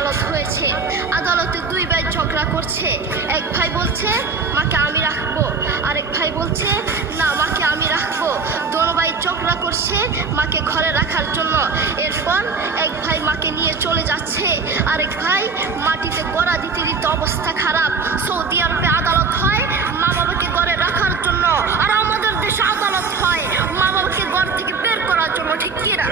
আদালত হয়েছে। আদালতে দুই ভাই ঝগড়া করছে। এক ভাই বলছে মাকে আমি রাখবো, আরেক ভাই বলছে না মাকে আমি রাখবো। দোনো ভাই ঝগড়া করছে মাকে ঘরে রাখার জন্য। এরপর এক ভাই মাকে নিয়ে চলে যাচ্ছে, আরেক ভাই মাটিতে গড়া দিতে দিতে অবস্থা খারাপ। সৌদি আরবে আদালত হয় মা বাবাকে ঘরে রাখার জন্য, আর আমাদের দেশে আদালত হয় মা বাবাকে ঘর থেকে বের করার জন্য। ঠিক কিনা?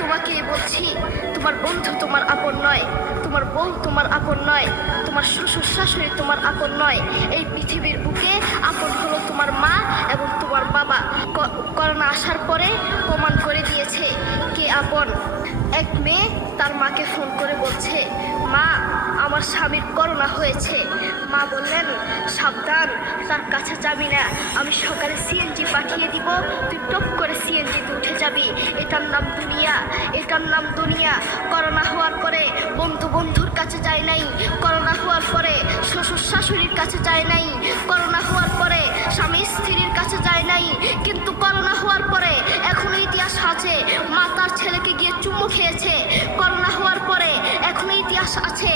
তোমাকে বলছি, তোমার বন্ধু তোমার আপন নয়, তোমার বউ তোমার আপন নয়, তোমার শ্বশুর শাশুড়ি তোমার আপন নয়। এই পৃথিবীর বুকে আপন হলো তোমার মা এবং তোমার বাবা। করোনা আসার পরে প্রমাণ করে দিয়েছে কে আপন। এক মেয়ে তার মাকে ফোন করে বলছে, মা আমার স্বামীর করোনা হয়েছে। মা বললেন সাবধান, তার কাছে যাবি না, আমি সকালে সিএনজি পাঠিয়ে দিব, তুই টপ করে সিএনজিতে উঠে যাবি। এটার নাম দুনিয়া, এটার নাম দুনিয়া। করোনা হওয়ার পরে বন্ধু বন্ধুর কাছে যায় নাই, করোনা হওয়ার পরে শ্বশুর শাশুড়ির কাছে যায় নাই, করোনা হওয়ার পরে স্বামী স্ত্রীর কাছে যায় নাই। কিন্তু করোনা হওয়ার পরে এখনো ইতিহাস আছে মা তার ছেলেকে গিয়ে চুমু খেয়েছে। করোনা হওয়ার পরে এখনো ইতিহাস আছে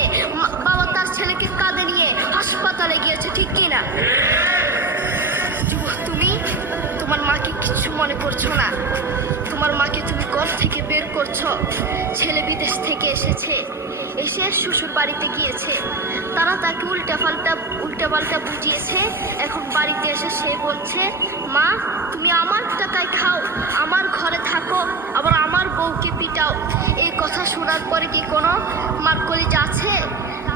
বাবা তার ছেলেকে কাঁধে নিয়ে হাসপাতালে গিয়েছে। ঠিক কিনা? তুমি তোমার মাকে কিছু মনে করছো না, তোমার মাকে তুমি ঘর থেকে বের করছো। ছেলে বিদেশ থেকে এসে শ্বশুর বাড়িতে গিয়েছে, তারা তাকে উল্টাপাল্টা বুঝিয়েছে। এখন বাড়িতে এসে সে বলছে মা তুমি আমার টাকায় খাও, আমার ঘরে থাকো, আবার আমার বউকে পিটাও। এই কথা শোনার পরে কি কোনো মার কলিজা আছে?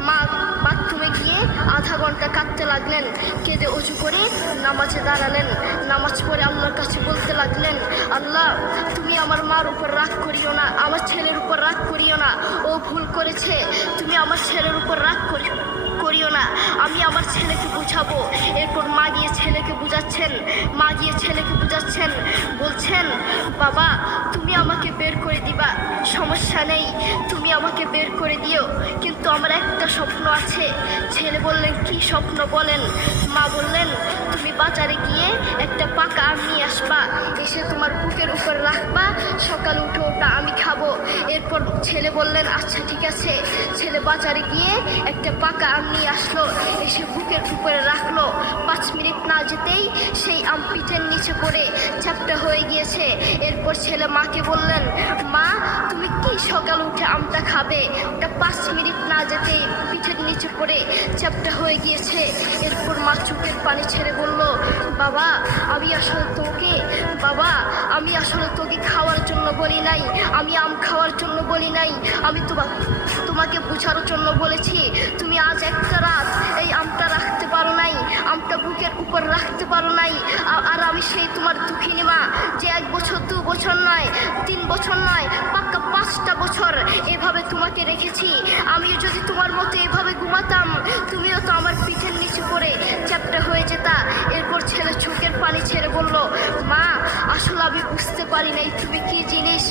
মা বাথরুমে গিয়ে আধা ঘন্টা কাঁদতে লাগলেন। কেঁদে উঁচু করে নামাজে দাঁড়ালেন। নামাজ পড়ে আল্লাহর কাছে বলতে লাগলেন, আল্লাহ তুমি আমার মার উপর রাগ করিও না, আমার ছেলের উপর রাগ করিও না, ও ভুল করেছে, তুমি আমার ছেলের উপর রাগ করিও না, আমি আমার ছেলেকে বুঝাবো। এরপর মা গিয়ে ছেলেকে বুঝাচ্ছেন, বলছেন বাবা তুমি আমাকে বের করে দিবা, সমস্যা নেই, তুমি আমাকে বের করে দিও, কিন্তু আমার একটা স্বপ্ন আছে। ছেলে বললেন কি স্বপ্ন বলেন? মা বললেন তুমি বাজারে গিয়ে একটা পাকা আম নিয়ে আসবা, এসে তোমার বুকের উপর রাখবা, সকালে উঠে ওটা আমি খাবো। এরপর ছেলে বললেন আচ্ছা ঠিক আছে। ছেলে বাজারে গিয়ে একটা পাকা আম নিয়ে আসলো, এসে বুকের উপরে রাখলো। 5 মিনিট না যেতেই সেই আম পিঠের নিচে পড়ে চ্যাপ্টা হয়ে গিয়েছে। এরপর ছেলে মাকে বললেন মা তুমি কি সকালে উঠে আমটা খাবে? ওটা 5 মিনিট না যেতেই পিঠের নিচে পড়ে চ্যাপ্টা হয়ে গিয়েছে। এরপর মা চোখের পানি ছেড়ে বলল বাবা আমি আসলে তোকে খাওয়ার জন্য বলি নাই, আমি আম খাওয়ার জন্য বলি নাই, আমি তোমাকে বোঝানোর জন্য বলেছি। তুমি আজ একটা রাত এই আমটা রাখতে পারো নাই, আমটা বুকের উপর রাখতে পারো নাই, আর আমি সেই তোমার দুঃখিনী মা যে 1 বছর 2 বছর নয় 3 বছর নয় পাক্কা 5টা বছর এভাবে তোমাকে রেখেছি। আমিও যদি তোমার মতো এভাবে ঘুমাতাম তুমিও তো আমার পিঠের নিচে পড়ে চ্যাপ্টা হয়ে যেতা। এরপর ছেলে চোখের পানি ছেড়ে বলল মা আসলে আমি বুঝতে পারি নাই তুমি কি জিনিস।